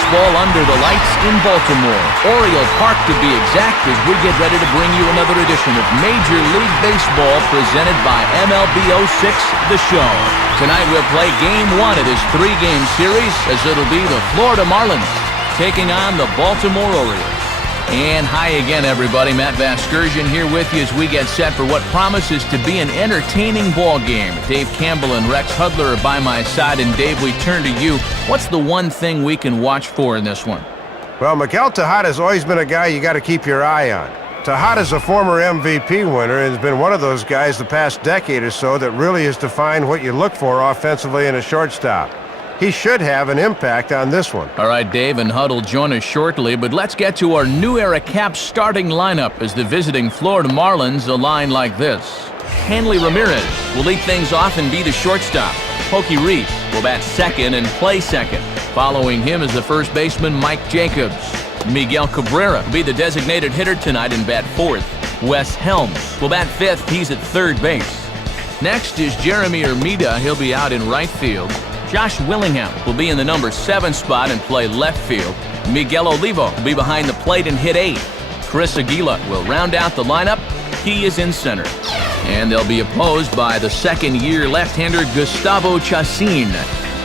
baseball under the lights in Baltimore, Oriole Park to be exact, as we get ready to bring you another edition of Major League Baseball presented by MLB 06, The Show. Tonight we'll play Game 1 of this 3-game series, as it'll be the Florida Marlins taking on the Baltimore Orioles. And hi again, everybody. Matt Vasgersian here with you as we get set for what promises to be an entertaining ball game. Dave Campbell and Rex Hudler are by my side. And Dave, we turn to you. What's the one thing we can watch for in this one? Well, Miguel Tejada's always been a guy you got to keep your eye on. Tejada's a former MVP winner and has been one of those guys the past decade or so that really has defined what you look for offensively in a shortstop. He should have an impact on this one. All right, Dave and Hud will join us shortly, but let's get to our new era Cap starting lineup as the visiting Florida Marlins align like this. Hanley Ramirez will lead things off and be the shortstop. Pokey Reese will bat second and play second. Following him is the first baseman Mike Jacobs. Miguel Cabrera will be the designated hitter tonight and bat fourth. Wes Helms will bat fifth. He's at third base. Next is Jeremy Hermida. He'll be out in right field. Josh Willingham will be in the number 7 spot and play left field. Miguel Olivo will be behind the plate and hit 8. Chris Aguila will round out the lineup. He is in center. And they'll be opposed by the second-year left-hander Gustavo Chacin.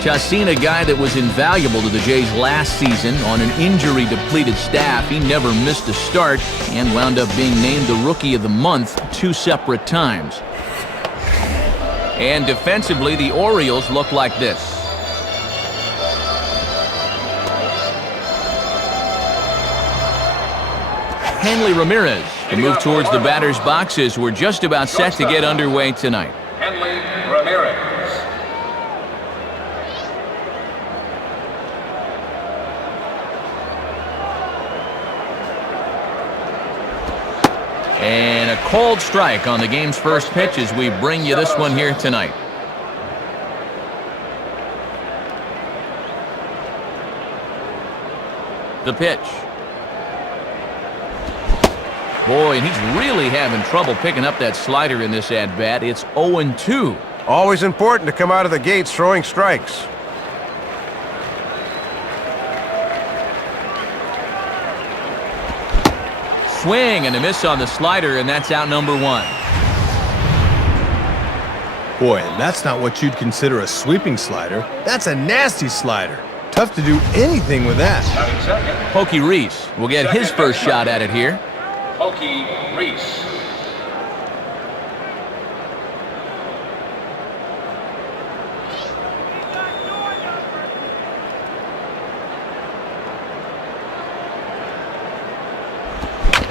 Chacin, a guy that was invaluable to the Jays last season on an injury-depleted staff. He never missed a start and wound up being named the Rookie of the Month 2 separate times. And defensively, the Orioles look like this. Hanley Ramirez will move towards the batter's boxes. We're just about set to get underway tonight. Hanley Ramirez. And a cold strike on the game's first pitch as we bring you this one here tonight. The pitch. Boy, and he's really having trouble picking up that slider in this at-bat. It's 0-2. Always important to come out of the gates throwing strikes. Swing and a miss on the slider, and that's out number 1. Boy, that's not what you'd consider a sweeping slider. That's a nasty slider. Tough to do anything with that. Pokey Reese will get his first shot at it here. Pokey Reese.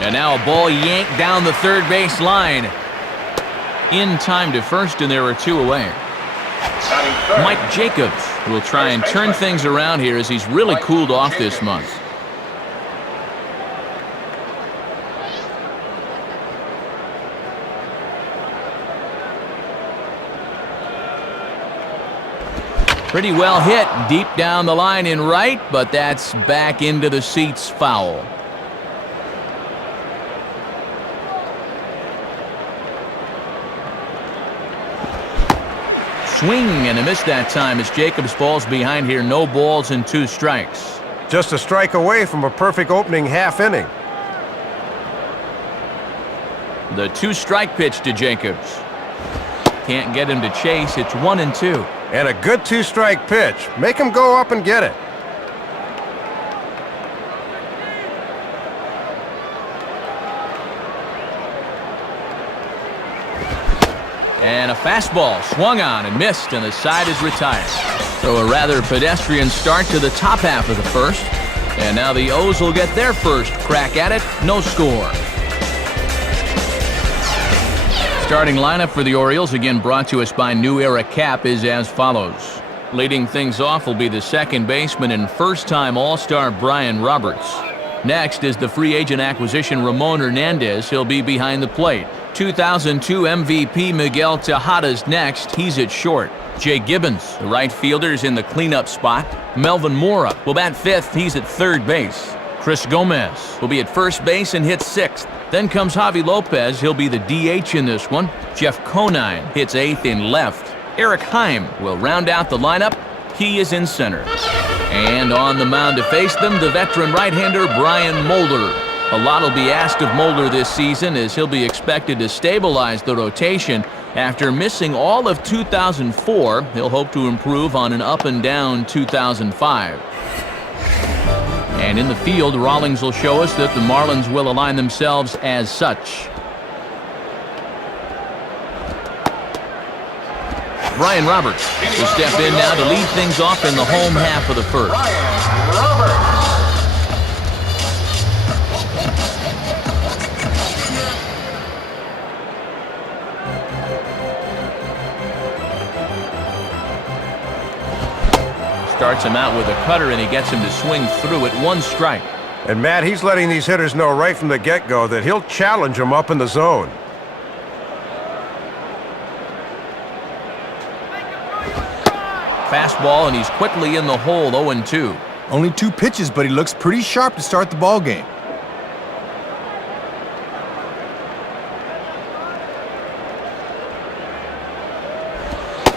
And now a ball yanked down the third base line. In time to first, and there are 2 away. Mike Jacobs will try and turn things around here as he's really cooled off this month. Pretty well hit deep down the line in right, but that's back into the seats foul. Swing and a miss that time as Jacobs falls behind here. No balls and 2 strikes. Just a strike away from a perfect opening half inning. The 2-strike pitch to Jacobs. Can't get him to chase. It's 1-2. And a good 2-strike pitch. Make him go up and get it. And a fastball swung on and missed, and the side is retired. So a rather pedestrian start to the top half of the first. And now the O's will get their first crack at it. No score. Starting lineup for the Orioles, again brought to us by New Era Cap, is as follows. Leading things off will be the second baseman and first-time All-Star Brian Roberts. Next is the free agent acquisition Ramon Hernandez. He'll be behind the plate. 2002 MVP Miguel Tejada's next. He's at short. Jay Gibbons, the right fielder, is in the cleanup spot. Melvin Mora will bat fifth. He's at third base. Chris Gomez will be at first base and hits sixth. Then comes Javi Lopez. He'll be the DH in this one. Jeff Conine hits eighth in left. Eric Heim will round out the lineup. He is in center. And on the mound to face them, the veteran right-hander Brian Mulder. A lot will be asked of Mulder this season as he'll be expected to stabilize the rotation. After missing all of 2004, he'll hope to improve on an up-and-down 2005. And in the field, Rawlings will show us that the Marlins will align themselves as such. Brian Roberts will step in now to lead things off in the home half of the first. Brian Roberts. Starts him out with a cutter, and he gets him to swing through it. 1 strike. And Matt, he's letting these hitters know right from the get-go that he'll challenge them up in the zone. Fastball, and he's quickly in the hole. 0-2. Only 2 pitches, but he looks pretty sharp to start the ball game.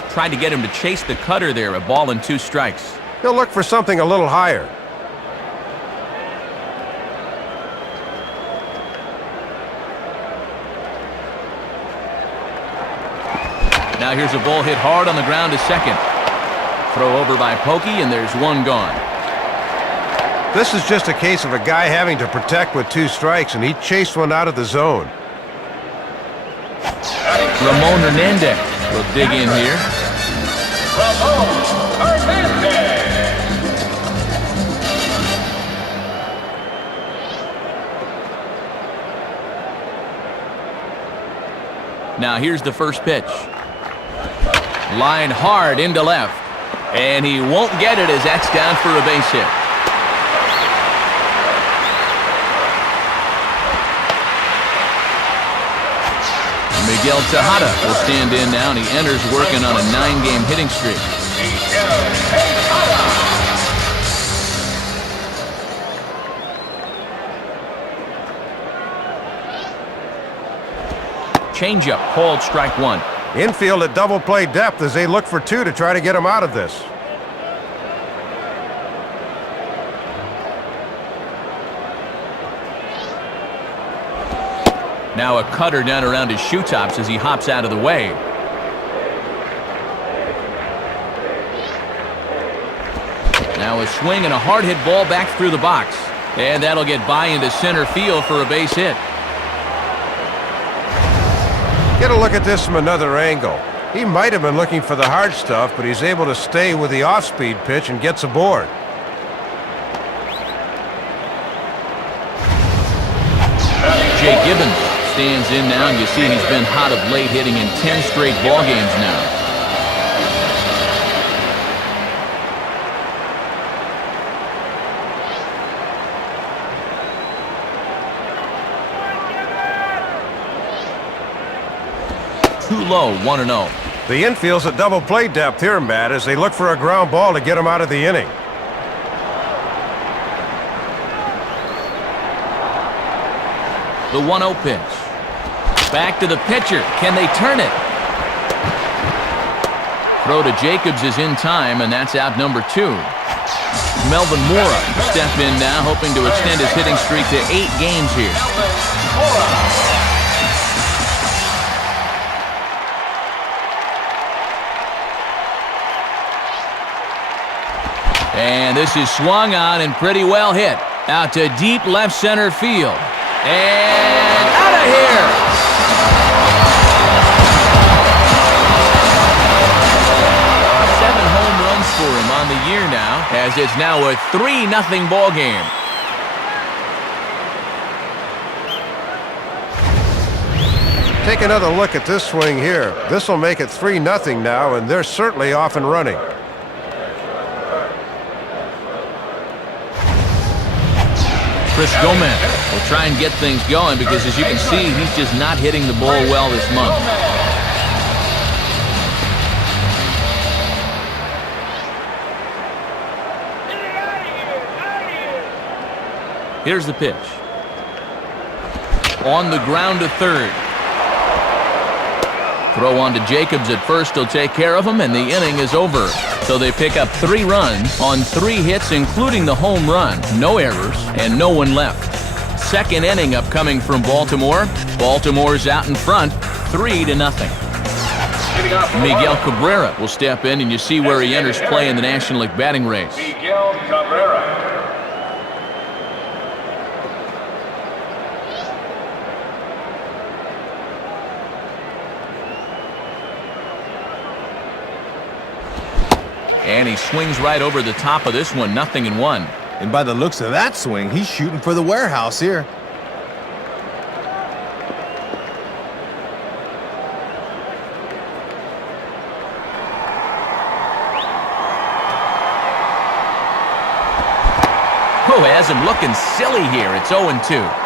Tried to get him to chase the cutter there. A ball and 2 strikes. He'll look for something a little higher. Now here's a ball hit hard on the ground to second. Throw over by Pokey, and there's 1 gone. This is just a case of a guy having to protect with 2 strikes, and he chased one out of the zone. Ramon Hernandez will dig in here. Ramon Hernandez. Now here's the first pitch. Line hard into left. And he won't get it as that's down for a base hit. Miguel Tejada will stand in now, and he enters working on a 9-game hitting streak. Miguel Tejada. Changeup called strike 1. Infield at double play depth as they look for 2 to try to get him out of this. Now a cutter down around his shoe tops as he hops out of the way. Now a swing and a hard hit ball back through the box. And that'll get by into center field for a base hit. Get a look at this from another angle. He might have been looking for the hard stuff, but he's able to stay with the off-speed pitch and gets aboard. Jay Gibbons stands in now, and you see he's been hot of late, hitting in 10 straight ball games now. Too low, 1-0. The infield's at double play depth here, Matt, as they look for a ground ball to get him out of the inning. The 1-0 pitch. Back to the pitcher. Can they turn it? Throw to Jacobs is in time, and that's out number 2. Melvin Mora will step in now, hoping to extend his hitting streak to 8 games here. And this is swung on and pretty well hit. Out to deep left center field. And out of here! 7 home runs for him on the year now, as it's now a 3-0 ball game. Take another look at this swing here. This will make it 3-0 now, and they're certainly off and running. Chris Gomez will try and get things going because, as you can see, he's just not hitting the ball well this month. Here's the pitch. On the ground to third. Throw on to Jacobs at first. He'll take care of him, and the inning is over. So they pick up 3 runs on 3 hits, including the home run. No errors, and no one left. Second inning upcoming from Baltimore. Baltimore's out in front, 3-0. Miguel Cabrera will step in, and you see where he enters play in the National League batting race. Miguel Cabrera. And he swings right over the top of this one, 0-1. And by the looks of that swing, he's shooting for the warehouse here. Oh, has him looking silly here. It's 0-2.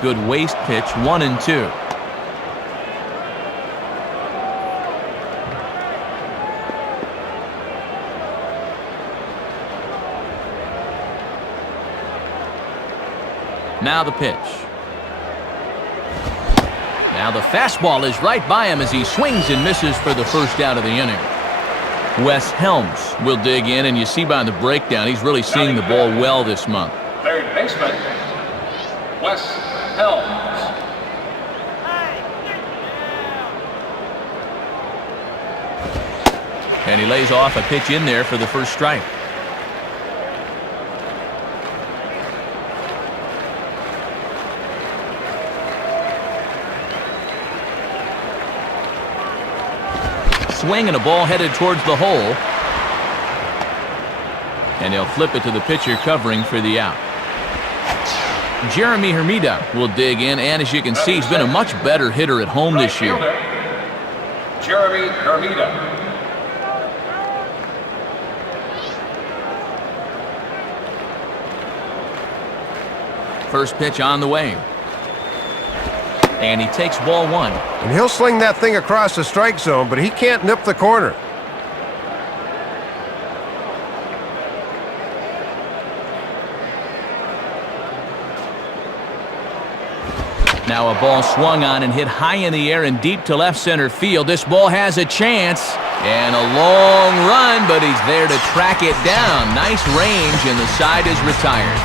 Good waist pitch, 1-2. Now the pitch. Now the fastball is right by him as he swings and misses for the first out of the inning. Wes Helms will dig in, and you see by the breakdown, he's really seeing the ball well this month. Third baseman, Wes Helms. And he lays off a pitch in there for the first strike. Swing and a ball headed towards the hole. And he'll flip it to the pitcher covering for the out. Jeremy Hermida will dig in, and as you can see, he's been a much better hitter at home this year. Jeremy Hermida. First pitch on the way. And he takes ball 1. And he'll sling that thing across the strike zone, but he can't nip the corner. Now a ball swung on and hit high in the air and deep to left center field. This ball has a chance and a long run, but he's there to track it down. Nice range, and the side is retired.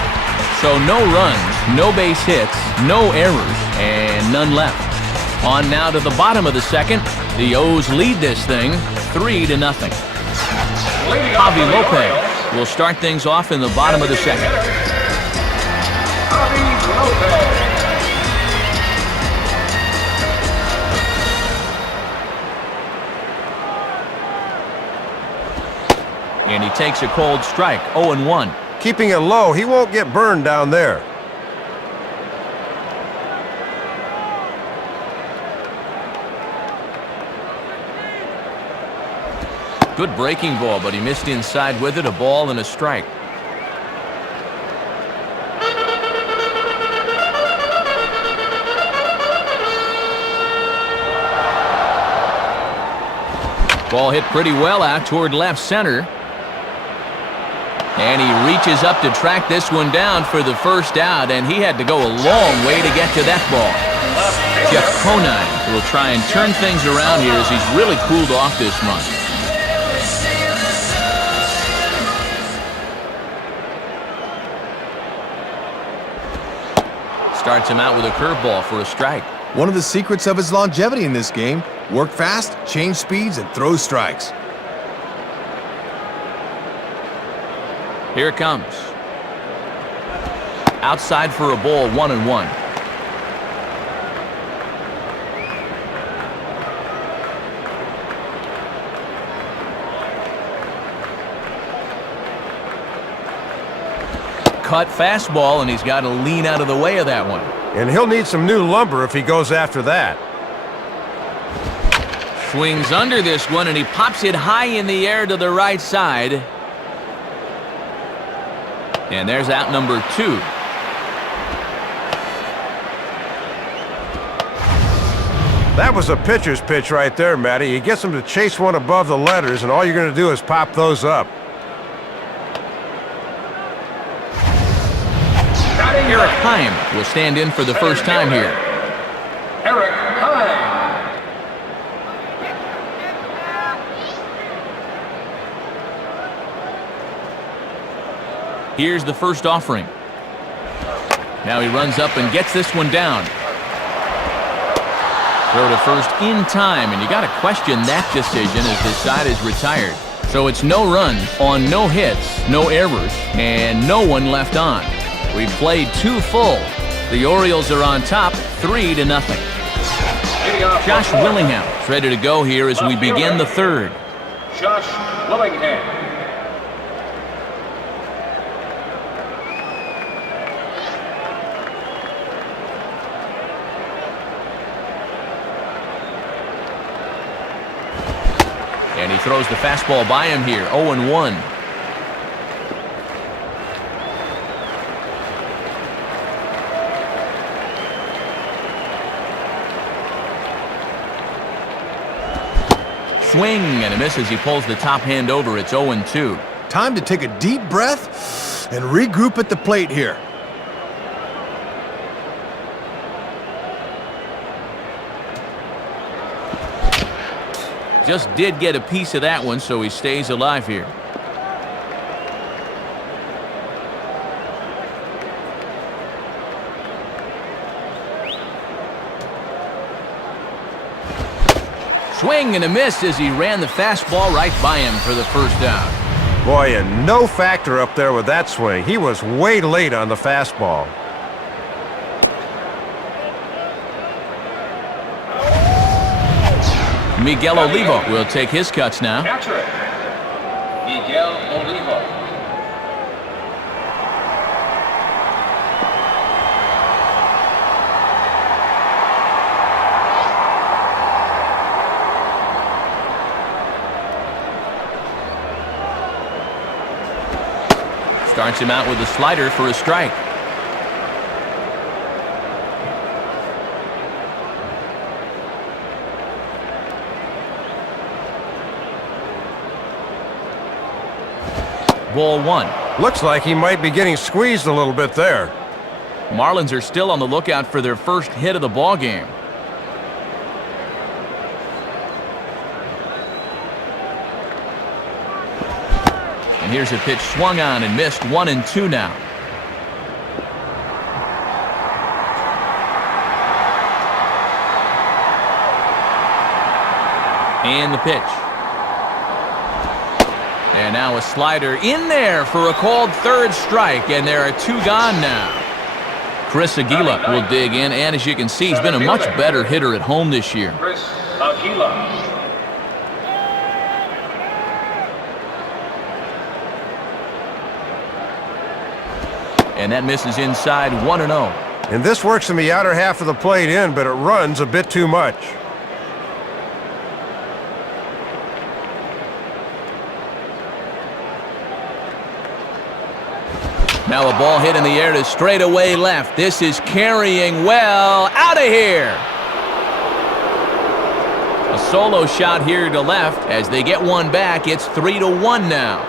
So no runs, no base hits, no errors, and none left. On now to the bottom of the second. The O's lead this thing 3-0. Javi Lopez will start things off in the bottom of the second. Javi Lopez. And he takes a cold strike, 0-1. Keeping it low, he won't get burned down there. Good breaking ball, but he missed inside with it, a ball and a strike. Ball hit pretty well out toward left center. And he reaches up to track this one down for the first out, and he had to go a long way to get to that ball. Jeff Conine will try and turn things around here as he's really cooled off this month. Starts him out with a curveball for a strike. One of the secrets of his longevity in this game: work fast, change speeds, and throw strikes. Here it comes. Outside for a ball, 1-1. Cut fastball, and he's got to lean out of the way of that one. And he'll need some new lumber if he goes after that. Swings under this one, and he pops it high in the air to the right side. And there's out number 2. That was a pitcher's pitch right there, Matty. He gets him to chase one above the letters, and all you're going to do is pop those up. Heim will stand in for the first time here. Eric Heim. Here's the first offering. Now he runs up and gets this one down. Throw to first in time, and you got to question that decision as this side is retired. So it's no runs on no hits, no errors, and no one left on. We've played 2 full. The Orioles are on top, 3-0. Josh Willingham is ready to go here as we begin the third. Josh Willingham. And he throws the fastball by him here, 0-1. Swing and a miss as he pulls the top hand over. It's 0-2. Time to take a deep breath and regroup at the plate here. Just did get a piece of that one, so he stays alive here. Swing and a miss as he ran the fastball right by him for the first out. Boy, and no factor up there with that swing. He was way late on the fastball. Miguel Olivo will take his cuts now. Catcher, Miguel Olivo. Starts him out with a slider for a strike. Ball 1. Looks like he might be getting squeezed a little bit there. Marlins are still on the lookout for their first hit of the ball game. And here's a pitch swung on and missed, 1-2 now. And the pitch. And now a slider in there for a called third strike, and there are 2 gone now. Chris Aguila will dig in, and as you can see, he's been a much better hitter at home this year. Chris Aguila. And that misses inside, 1-0. And this works in the outer half of the plate in, but it runs a bit too much. Now a ball hit in the air to straightaway left. This is carrying well. Out of here. A solo shot here to left. As they get one back, it's 3-1 now.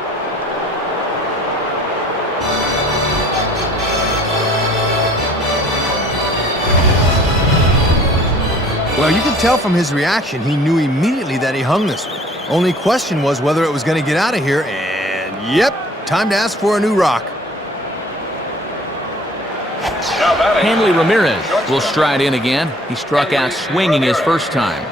Well, you can tell from his reaction he knew immediately that he hung this one. Only question was whether it was going to get out of here, and yep, time to ask for a new rock. Hanley Ramirez will stride in again. He struck out swinging his first time.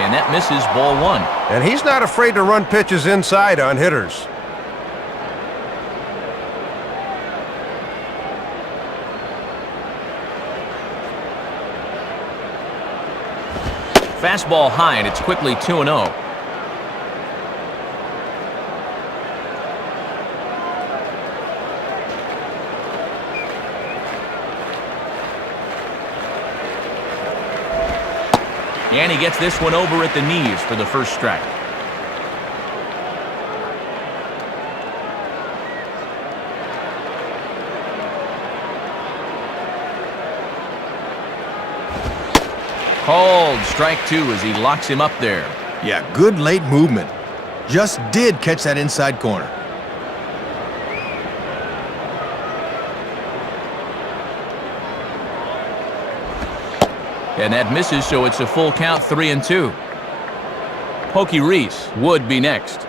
And that misses, ball 1. And he's not afraid to run pitches inside on hitters. Fastball high, and it's quickly 2-0. And he gets this one over at the knees for the first strike. Called strike two as he locks him up there. Yeah, good late movement. Just did catch that inside corner. And that misses, so it's a full count, 3-2. Pokey Reese would be next.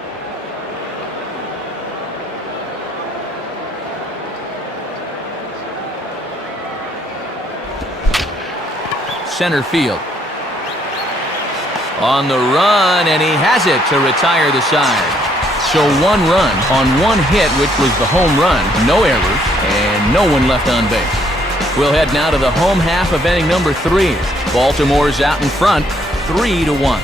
Center field. On the run, and he has it to retire the side. So 1 run on 1 hit, which was the home run. No errors, and no one left on base. We'll head now to the home half of inning number 3. Baltimore's out in front, 3-1.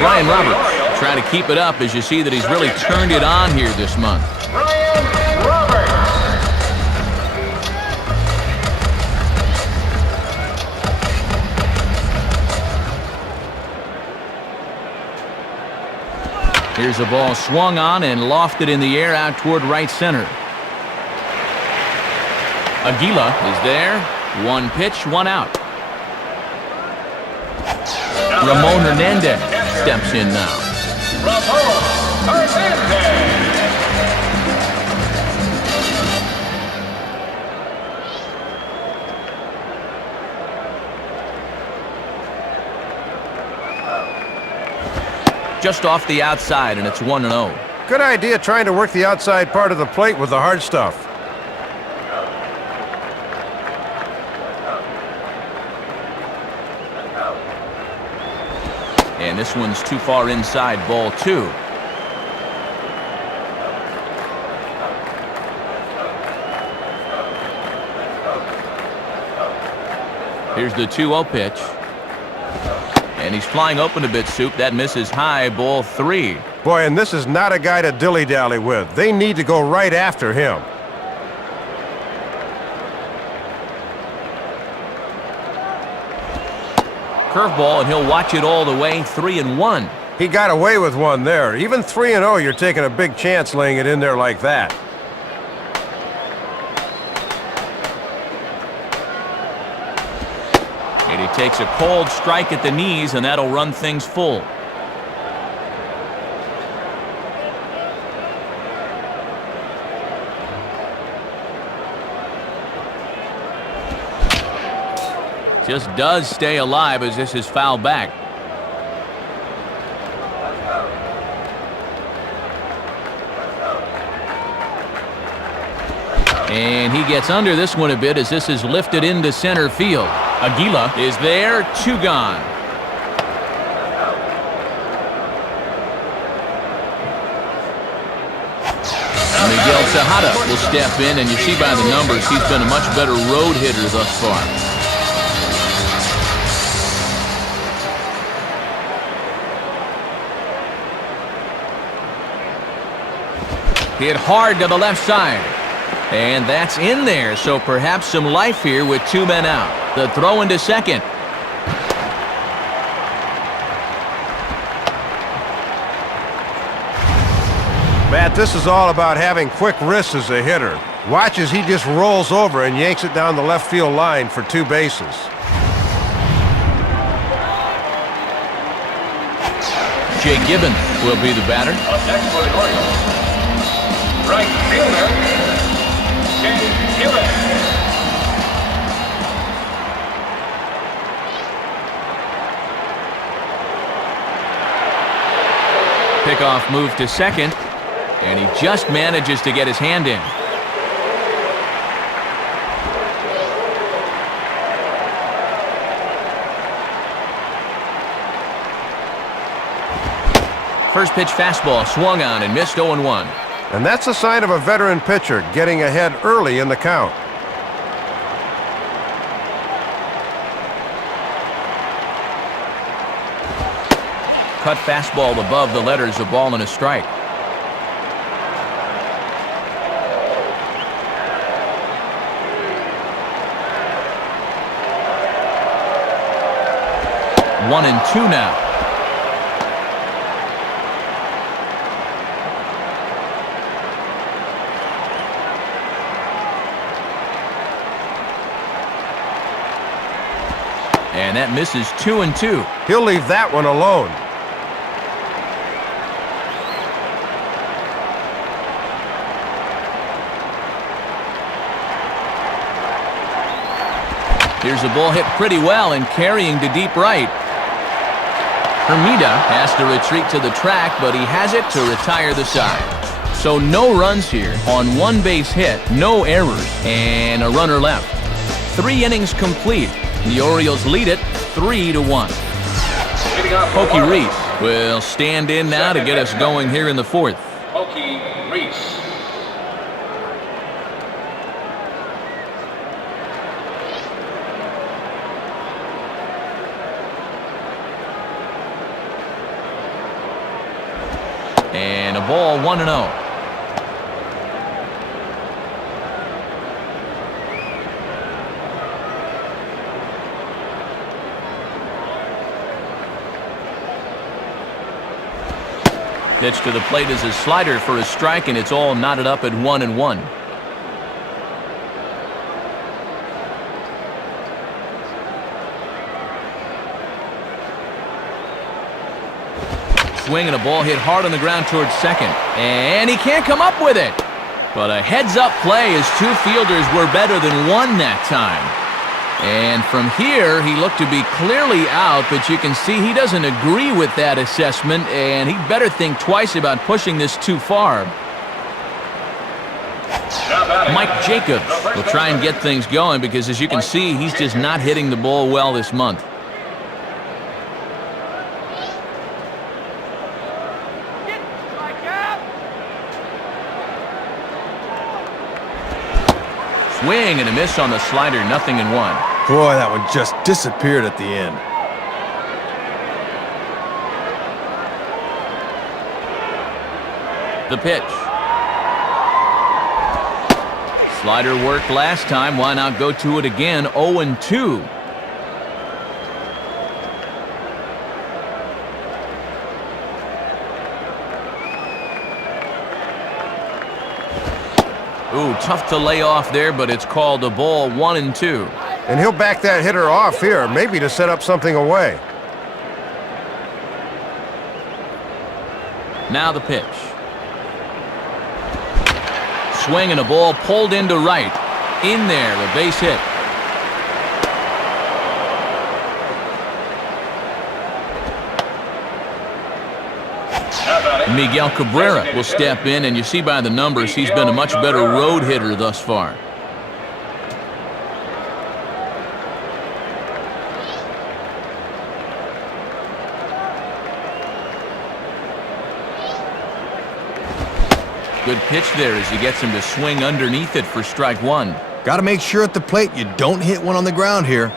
Brian Roberts trying to keep it up as you see that he's really turned it on here this month. Brian Roberts. Here's a ball swung on and lofted in the air out toward right center. Aguila is there. 1 pitch, 1 out. Ramon Hernandez steps in now. Ramon Hernandez. Just off the outside, and it's 1-0. Good idea trying to work the outside part of the plate with the hard stuff. And this one's too far inside, ball 2. Here's the 2-0 pitch. And he's flying open a bit, Soup. That misses high, ball 3. Boy, and this is not a guy to dilly-dally with. They need to go right after him. Curveball, and he'll watch it all the way, 3-1. He got away with one there. Even 3-0, you're taking a big chance laying it in there like that. And he takes a cold strike at the knees, and that'll run things full. Just does stay alive as this is fouled back. And he gets under this one a bit as this is lifted into center field. Aguila is there, 2 gone. Miguel Tejada will step in, and you see by the numbers he's been a much better road hitter thus far. Hit hard to the left side. And that's in there, so perhaps some life here with 2 men out. The throw into second. Matt, this is all about having quick wrists as a hitter. Watch as he just rolls over and yanks it down the left field line for 2 bases. Jay Gibbons will be the batter. Up next for the Orioles, right fielder, Jay Gibbons. Pickoff move to second, and he just manages to get his hand in. First pitch fastball swung on and missed, 0-1. And that's a sign of a veteran pitcher getting ahead early in the count. Cut fastball above the letters, a ball and a strike. One and two now. And that misses 2-2. He'll leave that one alone. Here's a ball hit pretty well and carrying to deep right. Hermida has to retreat to the track, but he has it to retire the side. So no runs here on one base hit, no errors, and a runner left. 3 innings complete. The Orioles lead it 3-1. Pokey Reese will stand in now to get us going here in the 4th. Pokey Reese. And a ball 1-0. Pitch to the plate is a slider for a strike, and it's all knotted up at 1-1. Swing and a ball hit hard on the ground towards second. And he can't come up with it. But a heads-up play as 2 fielders were better than 1 that time. And from here, he looked to be clearly out, but you can see he doesn't agree with that assessment, and he'd better think twice about pushing this too far. Mike Jacobs will try and get things going because, as you can see, he's just not hitting the ball well this month. Swing and a miss on the slider, 0-1. Boy, that one just disappeared at the end. The pitch. Slider worked last time. Why not go to it again? 0-2. Ooh, tough to lay off there, but it's called a ball, 1-2. And he'll back that hitter off here, maybe to set up something away. Now the pitch. Swing and a ball pulled into right. In there, a base hit. Miguel Cabrera will step in, and you see by the numbers he's been a much better road hitter thus far. Good pitch there as he gets him to swing underneath it for strike 1. Got to make sure at the plate you don't hit one on the ground here.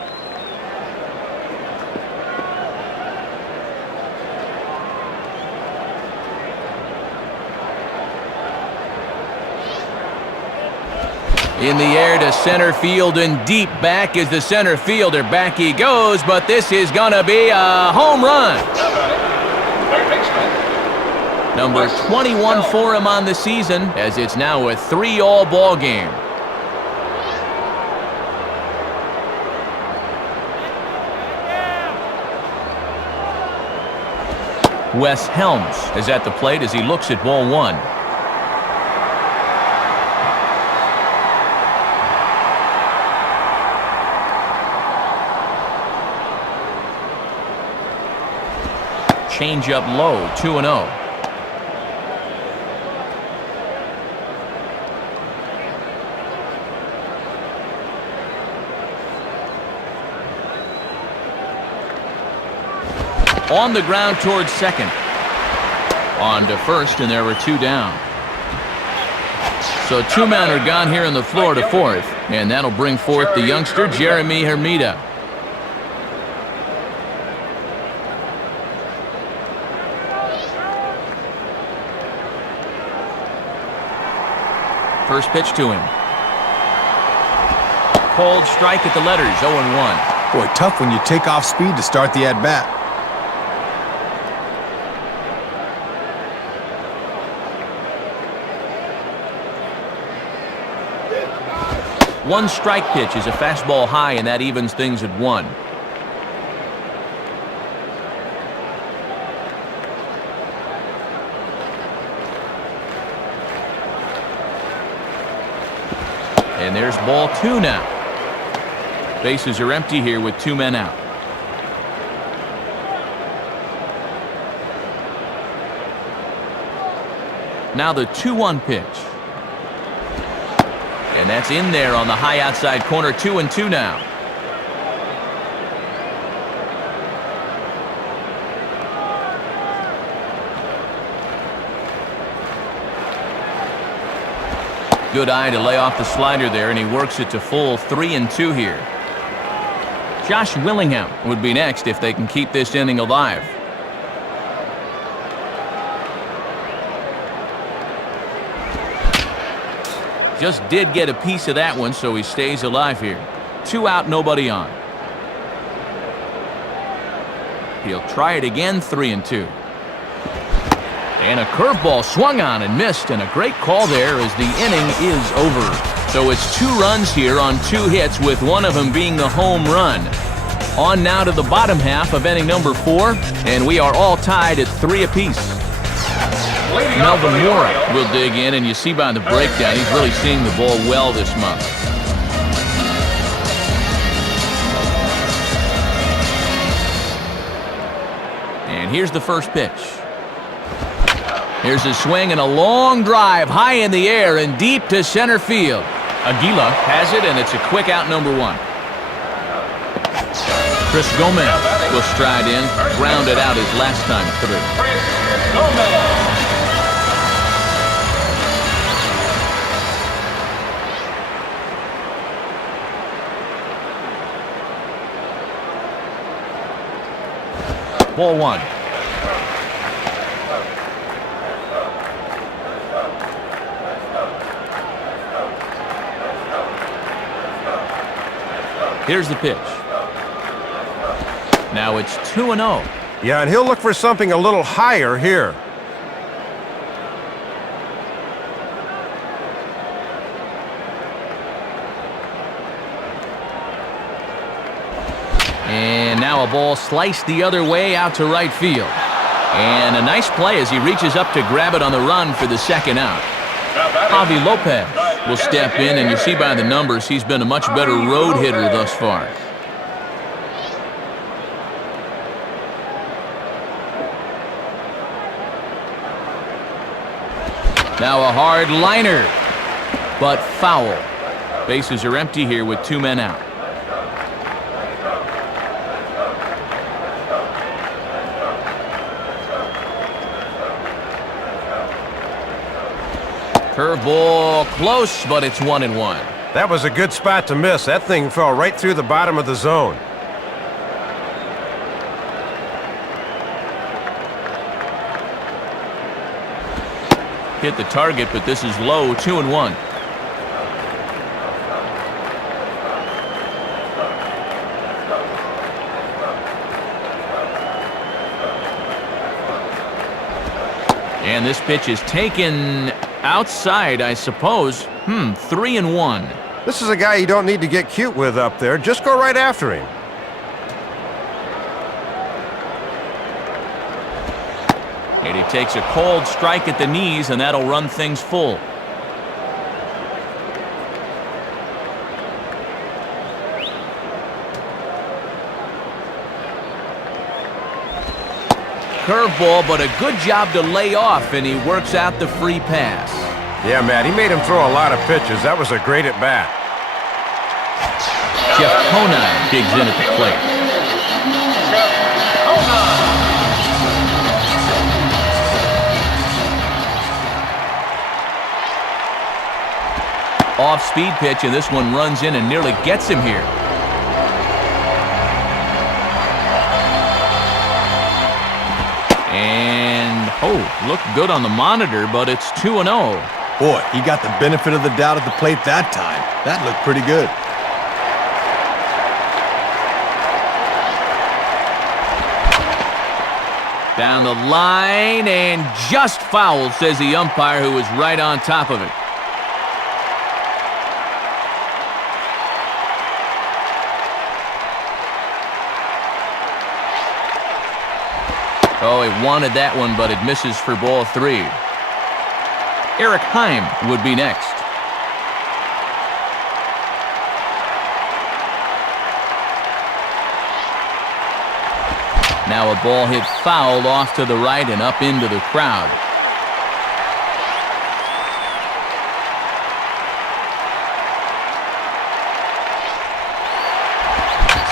In the air to center field and deep back is the center fielder. Back he goes, but this is going to be a home run. Number 21 for him on the season, as it's now a 3-all ball game. Wes Helms is at the plate as he looks at ball 1. Change up low, 2-0. On the ground towards second. On to first, and there were 2 down. So 2 men are gone here in the Florida 4th, and that'll bring forth the youngster Jeremy Hermida. First pitch to him. Cold strike at the letters, 0-1. Boy, tough when you take off speed to start the at-bat. One strike pitch is a fastball high, and that evens things at 1. And there's ball 2 now. Bases are empty here with 2 men out. Now the 2-1 pitch. And that's in there on the high outside corner. 2-2 now. Good eye to lay off the slider there, and he works it to full 3-2 here. Josh Willingham would be next if they can keep this inning alive. Just did get a piece of that one, so he stays alive here. 2 out, nobody on. He'll try it again, 3-2. And a curveball swung on and missed, and a great call there as the inning is over. So it's 2 runs here on 2 hits, with one of them being the home run. On now to the bottom half of inning number 4, and we are all tied at 3 apiece. Melvin Mora will dig in, and you see by the breakdown, he's really seeing the ball well this month. And here's the first pitch. Here's a swing and a long drive high in the air and deep to center field. Aguila has it, and it's a quick out, number 1. Chris Gomez will stride in, grounded out his last time through. Chris Gomez. Ball 1. Here's the pitch. Now it's 2-0. Yeah, and he'll look for something a little higher here. And now a ball sliced the other way out to right field. And a nice play as he reaches up to grab it on the run for the second out. Javi Lopez will step in, and you see by the numbers he's been a much better road hitter thus far. Now a hard liner, but foul. Bases are empty here with 2 men out. Curveball close, but it's 1-1. That was a good spot to miss. That thing fell right through the bottom of the zone. Hit the target, but this is low, 2-1. And this pitch is taken outside, I suppose. 3-1. This is a guy you don't need to get cute with up there. Just go right after him. And he takes a cold strike at the knees, and that'll run things full. Curveball, but a good job to lay off, and he works out the free pass. Yeah, Matt, he made him throw a lot of pitches. That was a great at-bat. Jeff Conine digs in at the plate. Off-speed pitch, and this one runs in and nearly gets him here. And, looked good on the monitor, but it's 2-0. Boy, he got the benefit of the doubt at the plate that time. That looked pretty good. Down the line, and just foul, says the umpire, who was right on top of it. Oh, he wanted that one, but it misses for ball 3. Eric Heim would be next. Now a ball hit foul off to the right and up into the crowd.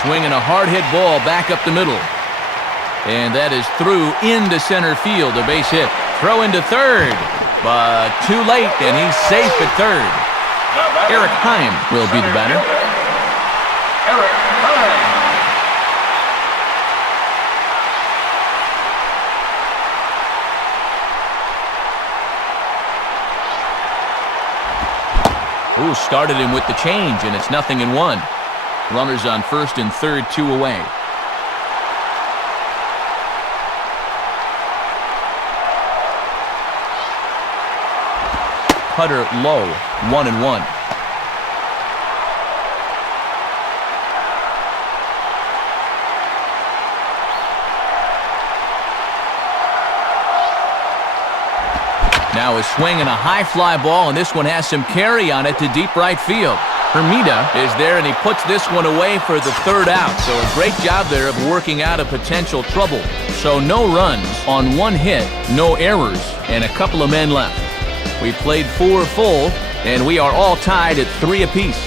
Swinging a hard-hit ball back up the middle. And that is through into center field, a base hit. Throw into third, but too late, and he's safe at third. Eric Heim will be the batter. Eric Heim. Ooh, started him with the change, and it's 0-1. Runners on first and third, 2 away. Cutter low, 1-1. Now a swing and a high fly ball, and this one has some carry on it to deep right field. Hermida is there, and he puts this one away for the third out. So a great job there of working out a potential trouble. So no runs on 1 hit, no errors, and a couple of men left. We played 4 full, and we are all tied at 3 apiece.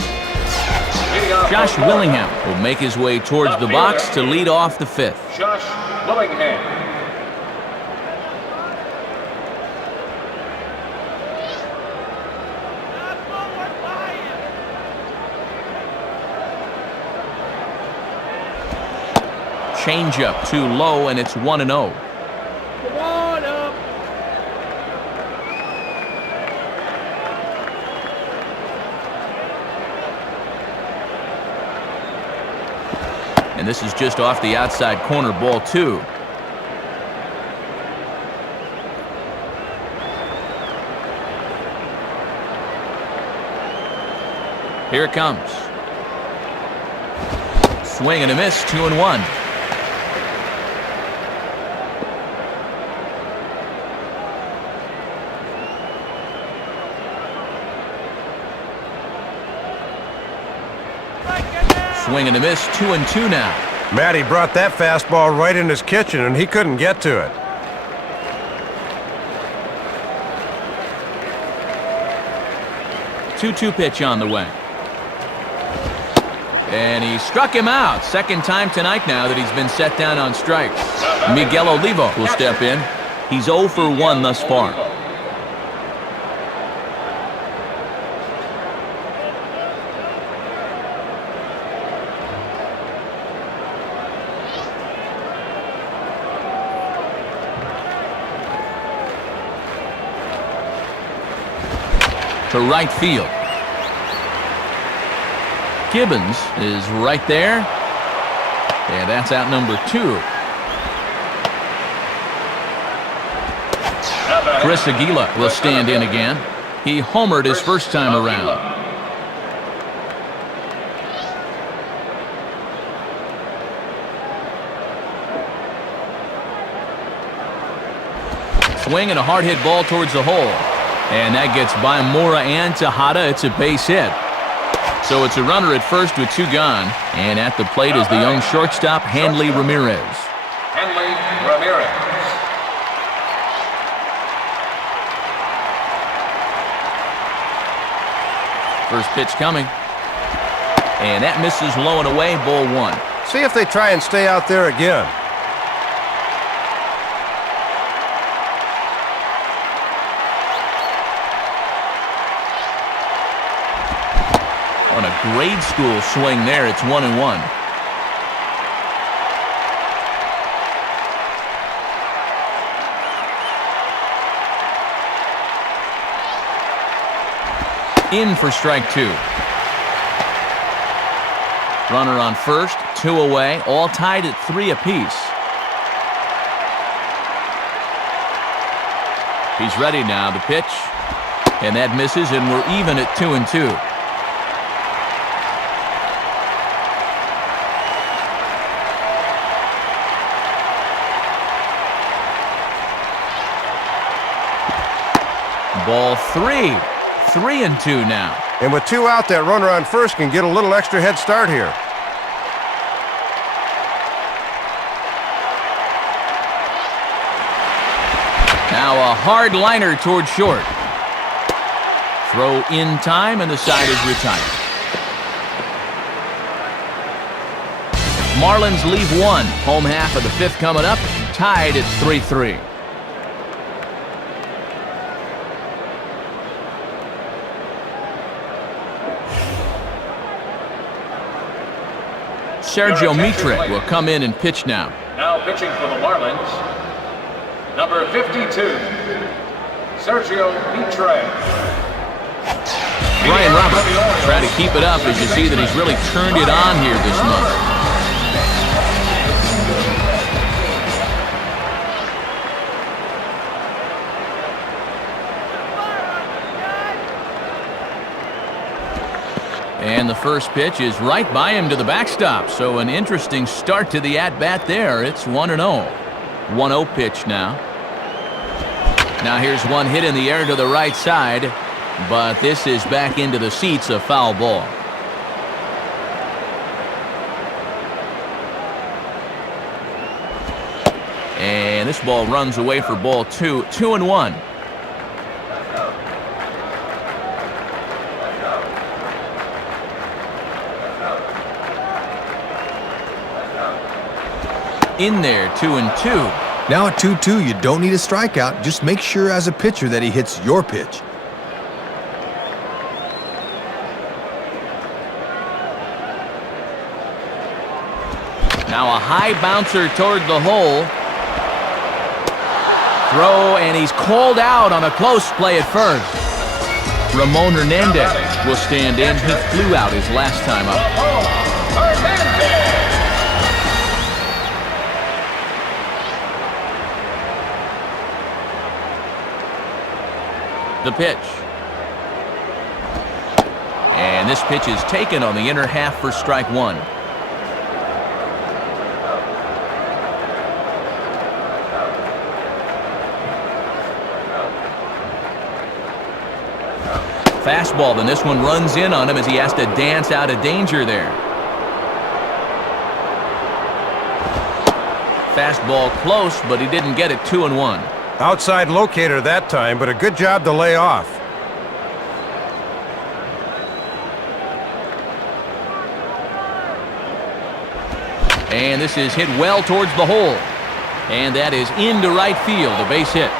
Josh Willingham will make his way towards the box to lead off the 5th. Josh Willingham. Changeup too low, and it's 1-0. And this is just off the outside corner, ball 2. Here it comes. Swing and a miss, 2-1. Swing and a miss, 2-2 now. Matty brought that fastball right in his kitchen, and he couldn't get to it. Two pitch on the way. And he struck him out. Second time tonight now that he's been set down on strikes. Miguel Olivo will step in. He's 0 for 1 thus far. To right field. Gibbons is right there. And that's out number 2. Chris Aguila will stand in again. He homered his first time around. Swing and a hard hit ball towards the hole. And that gets by Mora and Tejada. It's a base hit. So it's a runner at first with 2 gone. And at the plate is the young shortstop, Hanley Ramirez. Hanley Ramirez. First pitch coming. And that misses low and away, ball 1. See if they try and stay out there again. On a grade school swing there, it's 1-1. In for strike 2. Runner on first, 2 away, all tied at 3 apiece. He's ready now, the pitch. And that misses, and we're even at 2-2. Ball 3. 3-2 now. And with 2 out, that runner on first can get a little extra head start here. Now a hard liner toward short. Throw in time, and the side is retired. Marlins leave one. Home half of the fifth coming up. Tied at 3-3. Sergio Mitre will come in and pitch now. Now pitching for the Marlins, number 52, Sergio Mitre. Brian Roberts try to keep it up as you see that he's really turned it on here this month. And the first pitch is right by him to the backstop. So an interesting start to the at-bat there. It's 1-0. 1-0 pitch now. Now here's one hit in the air to the right side. But this is back into the seats, a foul ball. And this ball runs away for ball 2. 2-1. In there, 2-2. Now at 2-2, you don't need a strikeout. Just make sure as a pitcher that he hits your pitch. Now a high bouncer toward the hole. Throw, and he's called out on a close play at first. Ramon Hernandez will stand in. He flew out his last time up. The pitch. And this pitch is taken on the inner half for strike one. Fastball, then this one runs in on him as he has to dance out of danger there. Fastball close, but he didn't get it. 2-1. Outside locator that time, but a good job to lay off. And this is hit well towards the hole. And that is into right field, a base hit.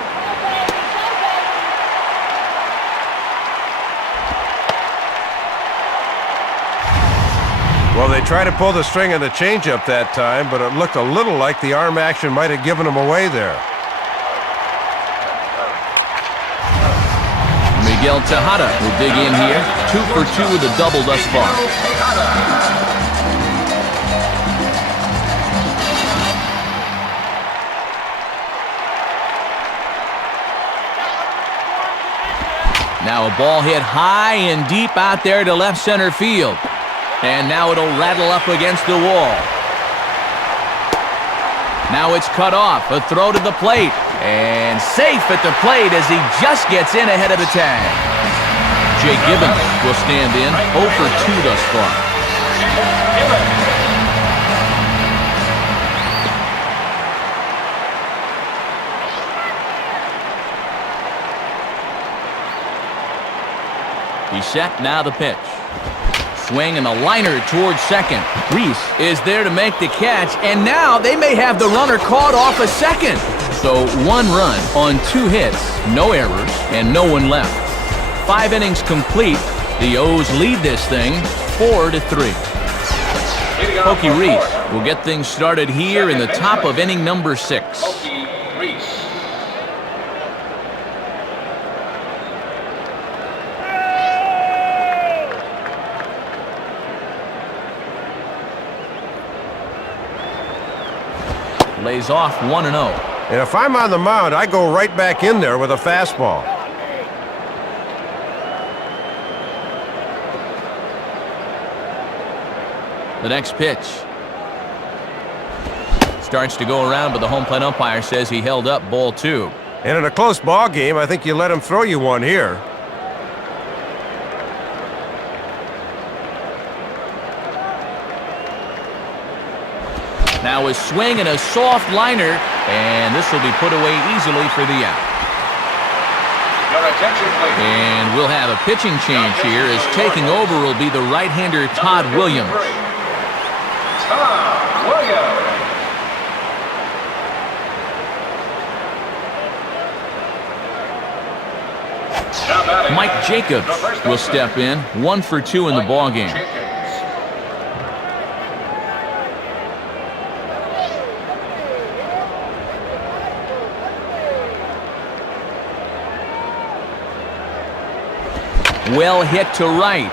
Well, they tried to pull the string of the changeup that time, but it looked a little like the arm action might have given him away there. Miguel Tejada will dig in here. 2 for 2 with a double thus far. Now a ball hit high and deep out there to left center field. And now it'll rattle up against the wall. Now it's cut off. A throw to the plate. And safe at the plate as he just gets in ahead of the tag. Jake Gibbons will stand in. 0 for 2 thus far. He's set. Now the pitch. Swing and a liner towards second. Reese is there to make the catch, and now they may have the runner caught off a second. So 1 run on 2 hits, no errors, and no one left. 5 innings complete. The O's lead this thing 4-3. Pokey Reese will get things started here in the top of inning number 6. Lays off 1-0. And if I'm on the mound, I go right back in there with a fastball. The next pitch. Starts to go around, but the home plate umpire says he held up ball 2. And in a close ball game, I think you let him throw you one here. Now a swing and a soft liner, and this will be put away easily for the out. Your attention, please. And we'll have a pitching change here as taking over will be the right-hander Todd Williams. Todd Williams. Now batting, Mike Jacobs the first will baseman. step in, 1 for 2 in the Mike ballgame. Jacobs. Well hit to right.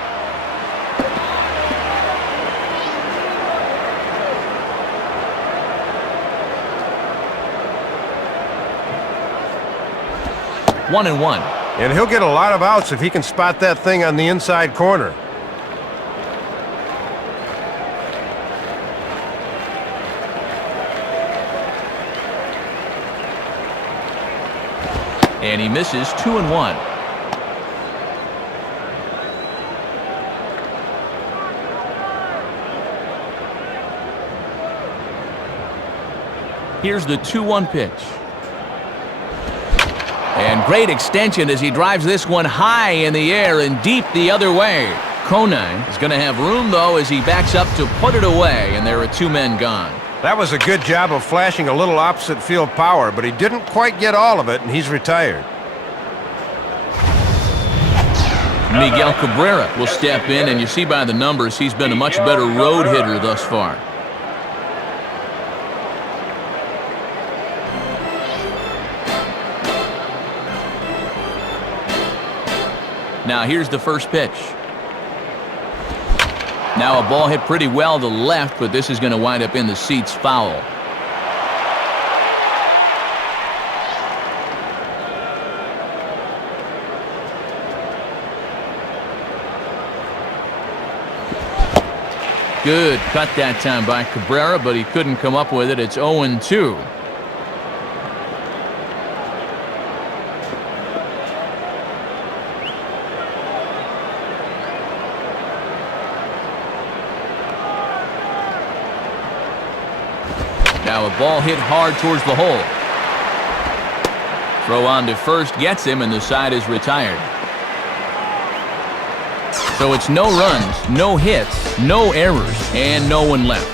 One and one. And he'll get a lot of outs if he can spot that thing on the inside corner. And he misses 2 and 1. Here's the 2-1 pitch. And great extension as he drives this one high in the air and deep the other way. Conine is going to have room, though, as he backs up to put it away, and there are 2 men gone. That was a good job of flashing a little opposite field power, but he didn't quite get all of it, and he's retired. Miguel Cabrera will step in, and you see by the numbers he's been a much better road hitter thus far. Now here's the first pitch. Now a ball hit pretty well to left, but this is going to wind up in the seats foul. Good cut that time by Cabrera, but he couldn't come up with it. It's 0-2. Now a ball hit hard towards the hole. Throw on to first gets him, and the side is retired. So it's no runs, no hits, no errors, and no one left.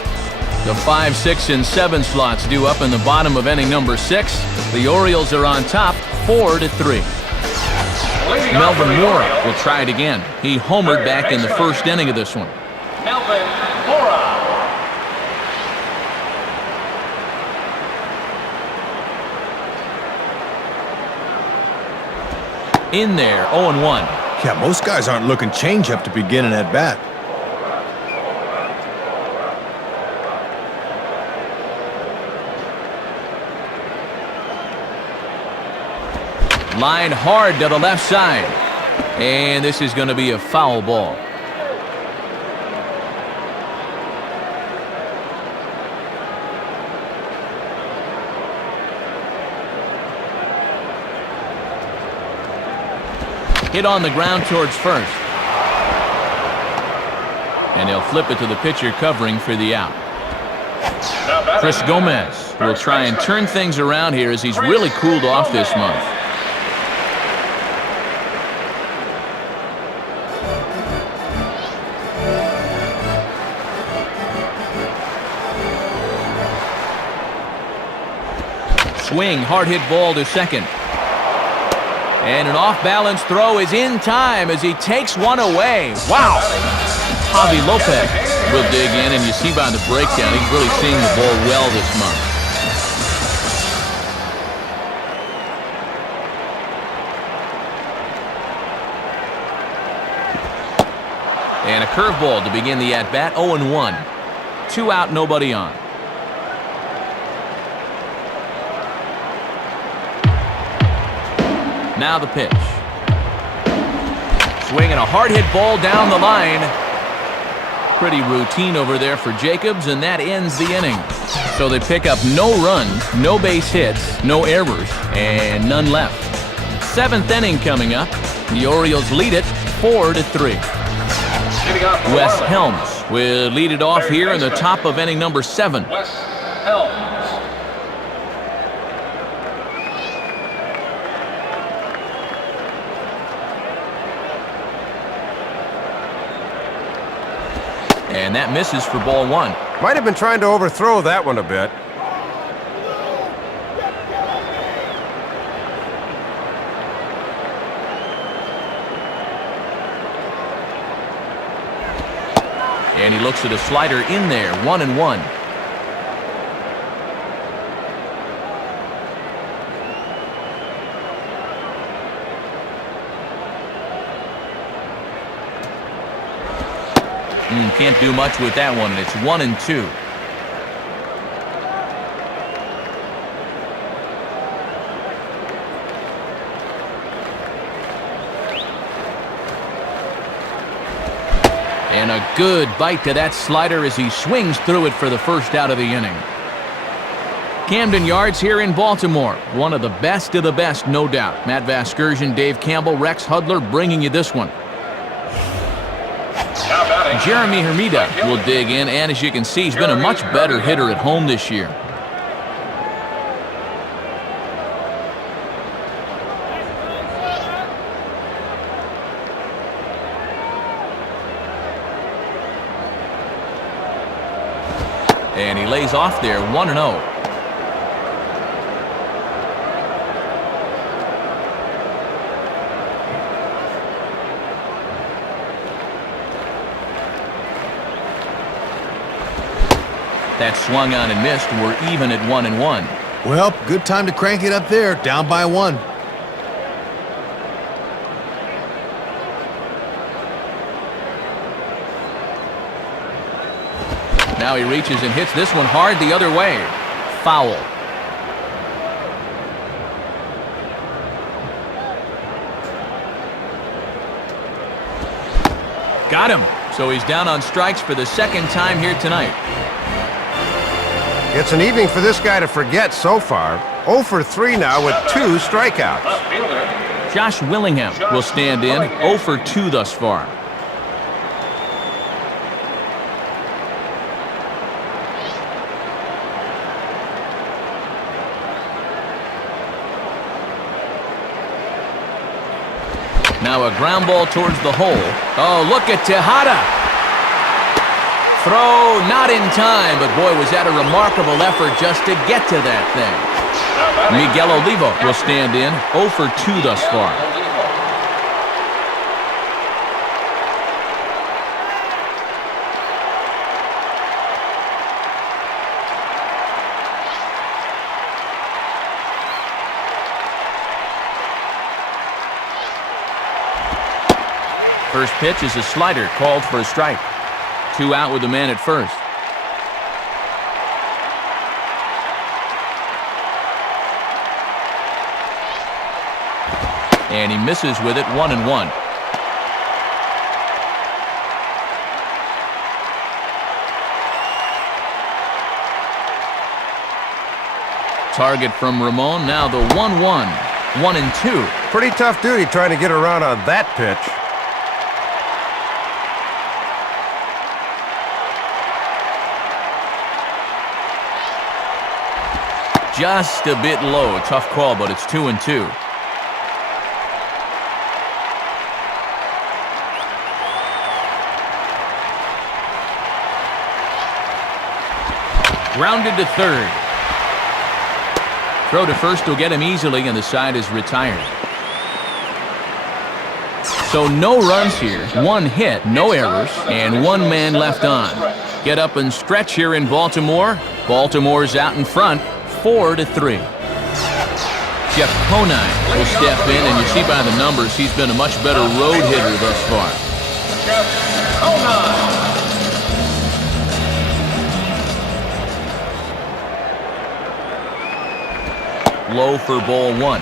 The 5, 6, and 7 slots due up in the bottom of inning number 6. The Orioles are on top, 4-3. Melvin Mora will try it again. He homered back in the first inning of this one. Melvin Mora. In there, 0-1. Yeah, most guys aren't looking changeup to begin an at-bat. Line hard to the left side. And this is going to be a foul ball. Hit on the ground towards first. And they'll flip it to the pitcher covering for the out. Chris Gomez will try and turn things around here as he's really cooled off this month. Swing, hard hit ball to second. And an off-balance throw is in time as he takes one away. Wow! Javi Lopez will dig in, and you see by the breakdown, he's really seeing the ball well this month. And a curveball to begin the at-bat, 0-1. 2 out, nobody on. Now the pitch. Swinging a hard hit ball down the line. Pretty routine over there for Jacobs, and that ends the inning. So they pick up no runs, no base hits, no errors, and none left. 7th inning coming up. The Orioles lead it 4-3. Wes Helms will lead it off here in the top of inning number 7. Wes Helms. And that misses for ball one. Might have been trying to overthrow that one a bit. And he looks at a slider in there, 1-1. Can't do much with that one, and it's 1-2. And a good bite to that slider as he swings through it for the first out of the inning. Camden Yards here in Baltimore. One of the best, no doubt. Matt Vasgersian, Dave Campbell, Rex Hudler bringing you this one. Jeremy Hermida will dig in, and as you can see, he's been a much better hitter at home this year. And he lays off there, 1-0. That swung on and missed. We're even at 1-1. Well, good time to crank it up there, down by 1. Now he reaches and hits this one hard the other way. Foul. Got him. So he's down on strikes for the second time here tonight. It's an evening for this guy to forget so far. 0 for 3 now with 2 strikeouts. Josh Willingham will stand in, 0 for 2 thus far. Now a ground ball towards the hole. Oh, look at Tejada. Throw not in time, but boy, was that a remarkable effort just to get to that thing. Miguel Olivo will stand in, 0 for 2 thus far. First pitch is a slider called for a strike. 2 out with the man at first. And he misses with it, 1-1. Target from Ramon, now the 1-1. 1-2. Pretty tough duty trying to get around on that pitch. Just a bit low. Tough call, but it's 2-2. Grounded to third. Throw to first will get him easily, and the side is retired. So no runs here, 1 hit, no errors, and 1 man left on. Get up and stretch here in Baltimore. Baltimore's out in front, 4-3. Jeff Conine will step in, and you see by the numbers he's been a much better road hitter thus far. Jeff Conine. Low for ball 1.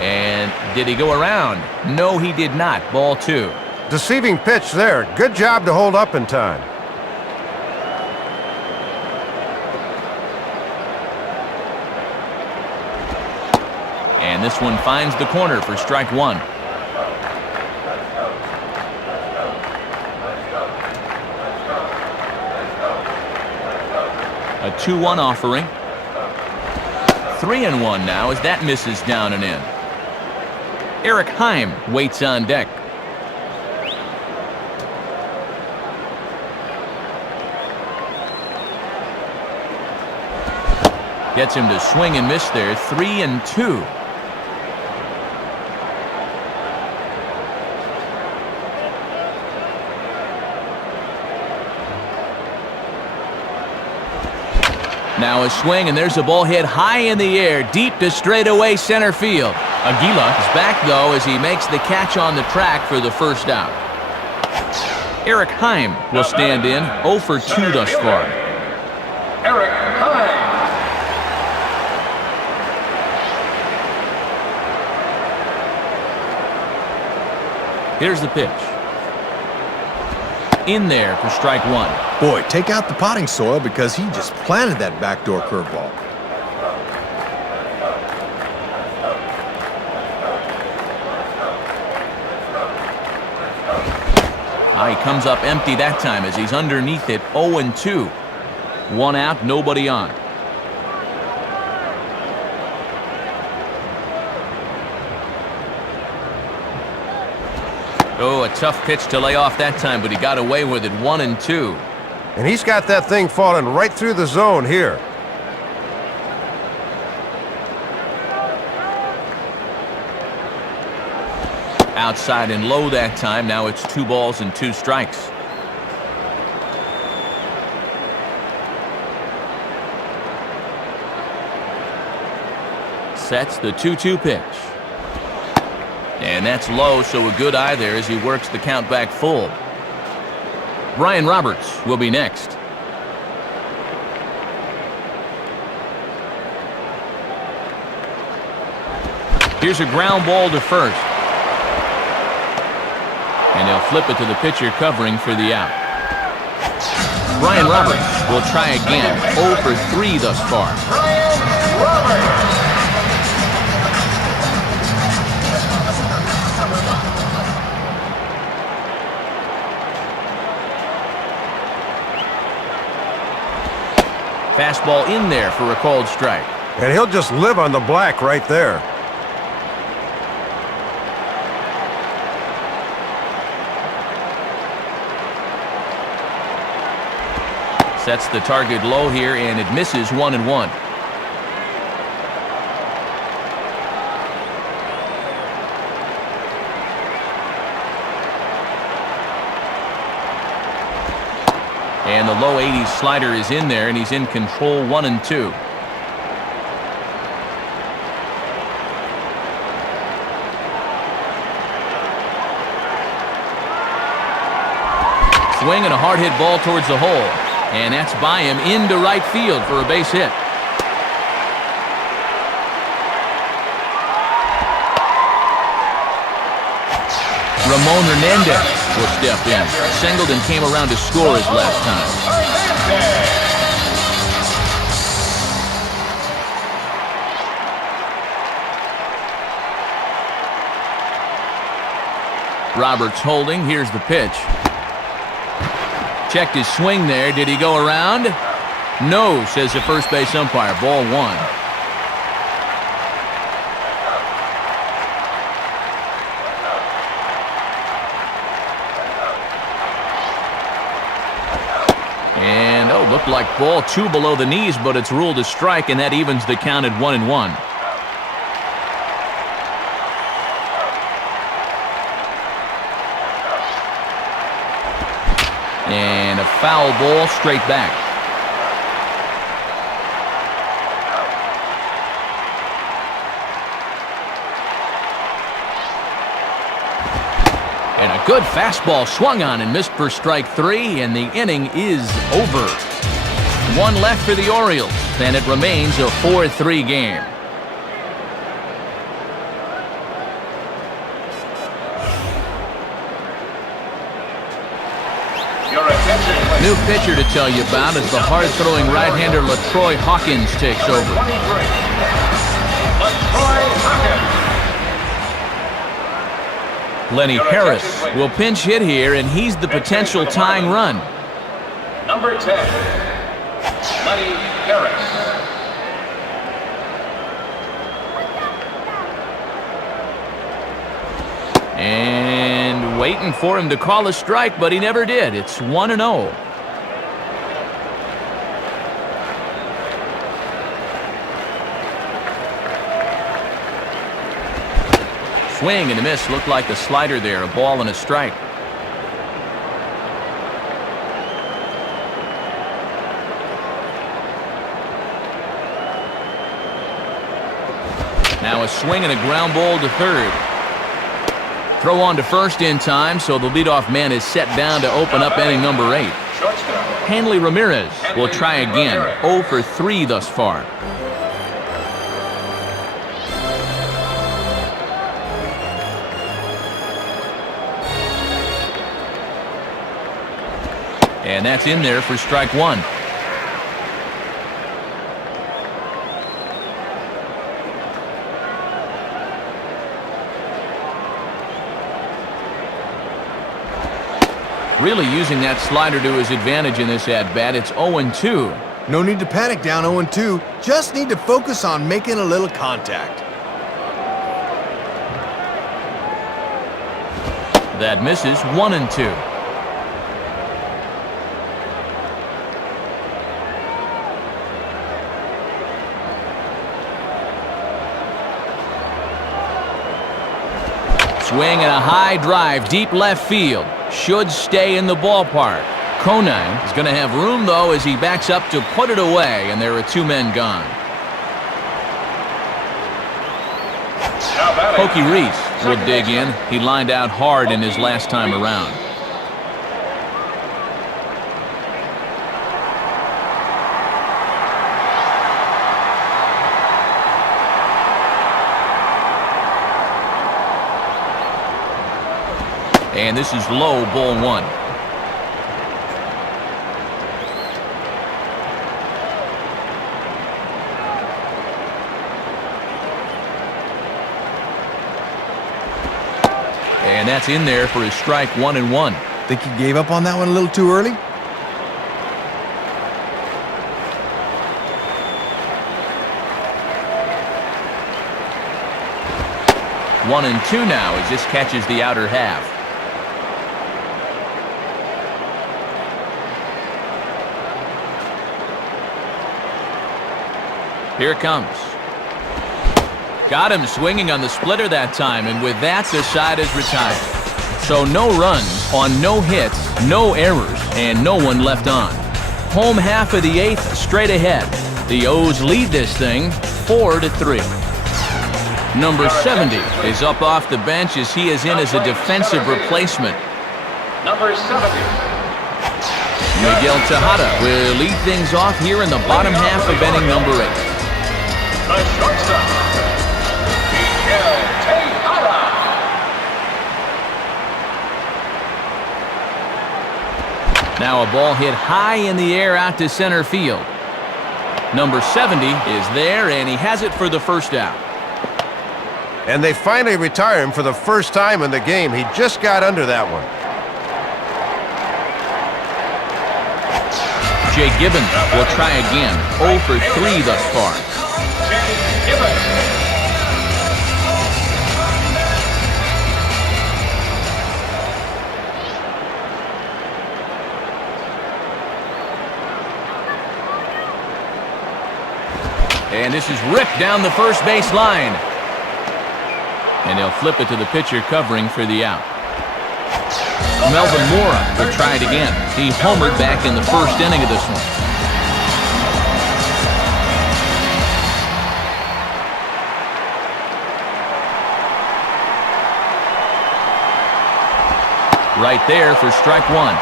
And did he go around? No, he did not. Ball 2. Deceiving pitch there. Good job to hold up in time. And this one finds the corner for strike 1. A 2-1 offering. 3-1 now as that misses down and in. Eric Heim waits on deck. Gets him to swing and miss there. 3-2. Now a swing, and there's a ball hit high in the air, deep to straightaway center field. Aguila is back, though, as he makes the catch on the track for the first out. Eric Heim will stand in, 0 for 2 thus far. Eric Heim. Here's the pitch. In there for strike 1. Boy, take out the potting soil because he just planted that backdoor curveball. He comes up empty that time as he's underneath it. 0-2. 1 out, nobody on. Oh, a tough pitch to lay off that time, but he got away with it. 1-2. And he's got that thing falling right through the zone here. Outside and low that time. Now it's 2 balls and 2 strikes. Sets the 2-2 pitch. And that's low, so a good eye there as he works the count back full. Brian Roberts will be next. Here's a ground ball to first. And he'll flip it to the pitcher covering for the out. Brian Roberts will try again. 0 for 3 thus far. Brian Roberts. Fastball in there for a called strike. And he'll just live on the black right there. Sets the target low here, and it misses. 1-1. And the low 80s slider is in there, and he's in control. 1-2. Swing and a hard hit ball towards the hole. And that's by him into right field for a base hit. Ramon Hernandez will step in. Singleton came around to score his last time. Roberts holding. Here's the pitch. Checked his swing there. Did he go around? No, says the first base umpire. Ball 1. And, looked like ball 2 below the knees, but it's ruled a strike, and that evens the count at 1-1. And a foul ball straight back. And a good fastball swung on and missed for strike 3, and the inning is over. 1 left for the Orioles, and it remains a 4-3 game. New pitcher to tell you about as the hard-throwing right-hander LaTroy Hawkins takes over. Lenny Harris will pinch hit here, and he's the potential tying run. Number 10, Lenny Harris. And waiting for him to call a strike, but he never did. It's 1-0. Swing and a miss. Looked like the slider there. A ball and a strike. Now a swing and a ground ball to third. Throw on to first in time, so the leadoff man is set down to open up inning number 8. Hanley Ramirez will try again. 0 for 3 thus far. And that's in there for strike 1. Really using that slider to his advantage in this at-bat. It's 0-2. No need to panic down 0-2. Just need to focus on making a little contact. That misses. 1-2. Swing and a high drive, deep left field. Should stay in the ballpark. Conine is going to have room, though, as he backs up to put it away, and there are 2 men gone. Pokey Reese will dig in. He lined out hard in his last time around. And this is low, ball 1. And that's in there for his strike 1-1. Think he gave up on that one a little too early? One and 2 now as this catches the outer half. Here it comes. Got him swinging on the splitter that time, and with that, the side is retired. So no runs on no hits, no errors, and no one left on. Home half of the 8th, straight ahead. The O's lead this thing 4-3. Number 70 is up off the bench as he is in as a defensive replacement. Number 70. Miguel Tejada will lead things off here in the bottom half of inning number 8. The shortstop, Miguel Tejada. Now a ball hit high in the air out to center field. Number 70 is there, and he has it for the first out. And they finally retire him for the first time in the game. He just got under that one. Jay Gibbons will try again. 0 for 3 thus far. Jay Gibbons. And this is ripped down the first base line. And he'll flip it to the pitcher covering for the out. Melvin Mora will try it again. He homered back in the first inning of this one. Right there for strike 1.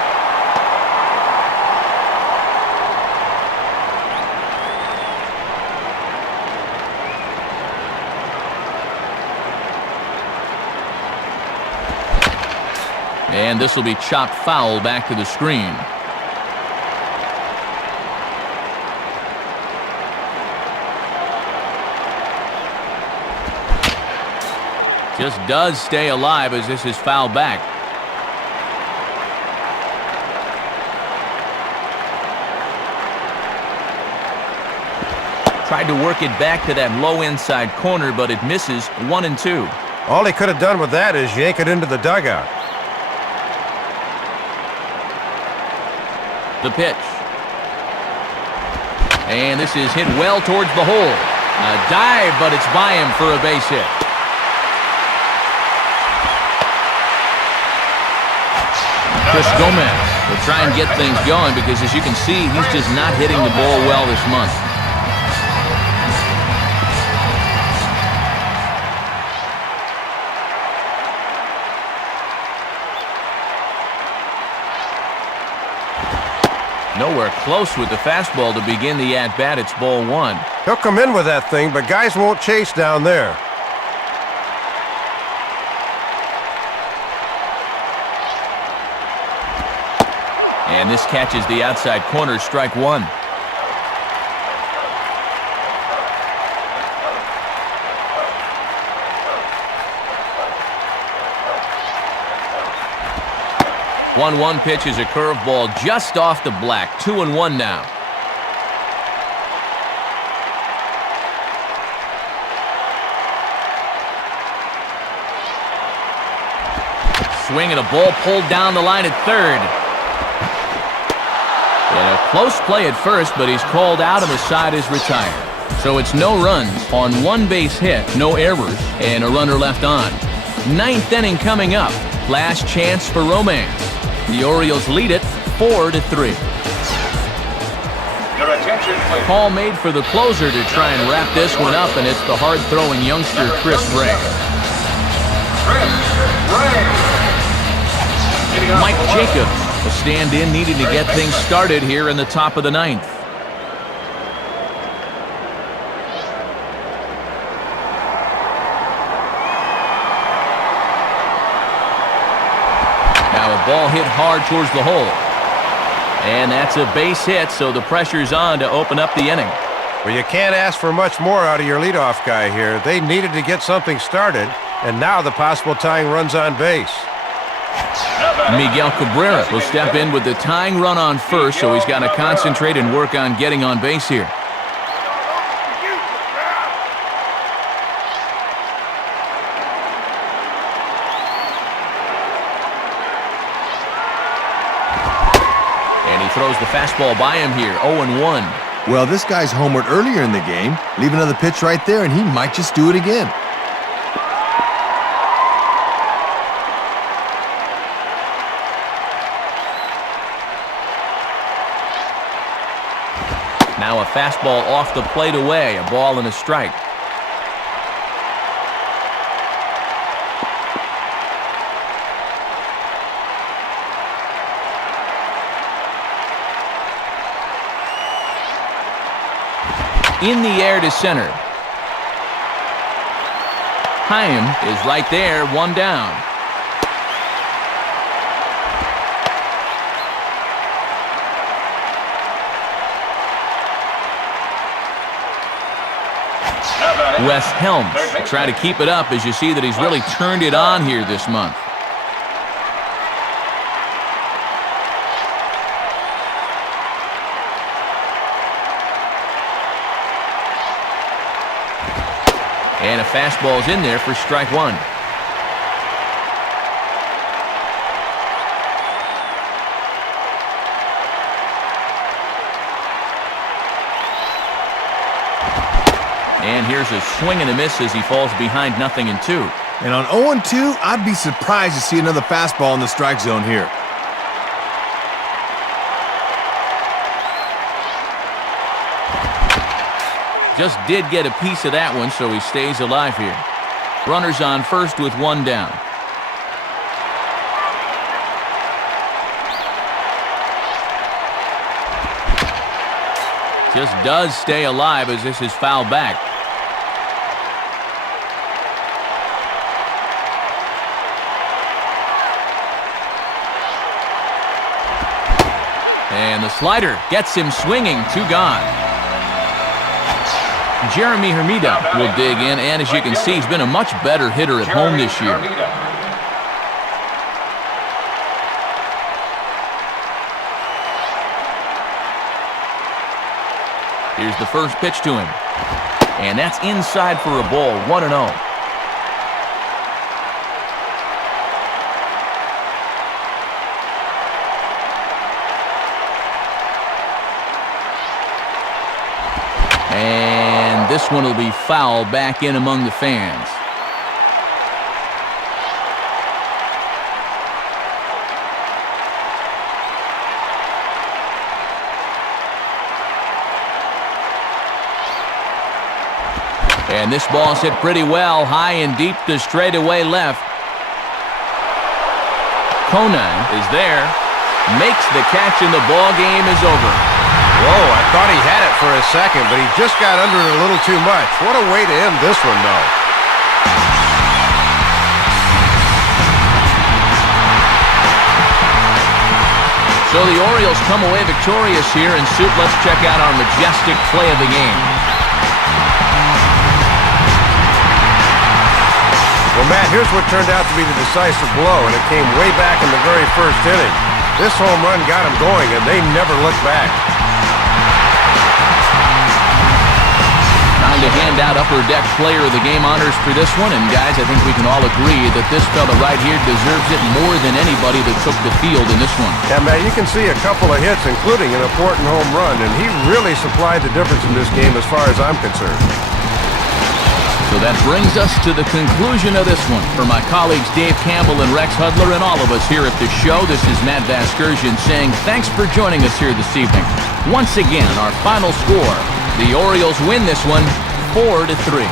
And this will be chopped foul back to the screen. Just does stay alive as this is fouled back. Tried to work it back to that low inside corner, but it misses. 1-2. All he could have done with that is yank it into the dugout. The pitch. And this is hit well towards the hole. A dive, but it's by him for a base hit. Chris Gomez will try and get things going because, as you can see, he's just not hitting the ball well this month. Nowhere close with the fastball to begin the at-bat. It's ball one. He'll come in with that thing, but guys won't chase down there. And this catches the outside corner, strike one. One pitch is a curveball just off the black. 2-1 now. Swing and a ball pulled down the line at third. And a close play at first, but he's called out and the side is retired. So it's no runs on one base hit, no errors, and a runner left on. Ninth inning coming up. Last chance for romance. The Orioles lead it 4-3. Your attention, please. Call made for the closer to try and wrap this one up, and it's the hard-throwing youngster Chris Ray. Mike Jacobs, a stand-in, needing to get things started here in the top of the ninth. Now a ball hit hard towards the hole. And that's a base hit, so the pressure's on to open up the inning. Well, you can't ask for much more out of your leadoff guy here. They needed to get something started, and now the possible tying runs on base. Miguel Cabrera will step in with the tying run on first, so he's got to concentrate and work on getting on base here. And he throws the fastball by him here, 0-1. Well, this guy's homered earlier in the game. Leave another pitch right there, and he might just do it again. Now a fastball off the plate away, a ball and a strike. In the air to center. Chaim is right there, one down. Wes Helms try to keep it up as you see that he's really turned it on here this month. And a fastball's in there for strike one. And here's a swing and a miss as he falls behind 0-2. And on 0-2, I'd be surprised to see another fastball in the strike zone here. Just did get a piece of that one, so he stays alive here. Runners on first with one down. Just does stay alive as this is fouled back. And the slider gets him swinging, two gone. Jeremy Hermida will dig in, and as you can see, he's been a much better hitter at home this year. Here's the first pitch to him. And that's inside for a ball, 1-0. And this one will be foul back in among the fans. And this ball's hit pretty well, high and deep to straightaway left. Conan is there, makes the catch, and the ball game is over. Whoa, I thought he had it for a second, but he just got under it a little too much. What a way to end this one, though. So the Orioles come away victorious here, and Soup, let's check out our majestic play of the game. Well, Matt, here's what turned out to be the decisive blow, and it came way back in the very first inning. This home run got them going, and they never looked back. Time to hand out Upper Deck Player of the Game honors for this one, and guys, I think we can all agree that this fella right here deserves it more than anybody that took the field in this one. Yeah, Matt, you can see a couple of hits, including an important home run, and he really supplied the difference in this game as far as I'm concerned. So that brings us to the conclusion of this one. For my colleagues Dave Campbell and Rex Hudler and all of us here at the show, this is Matt Vasgersian saying thanks for joining us here this evening. Once again, our final score, the Orioles win this one 4-3.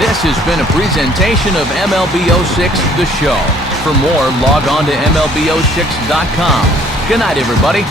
This has been a presentation of MLB 06, The Show. For more, log on to MLB06.com. Good night, everybody.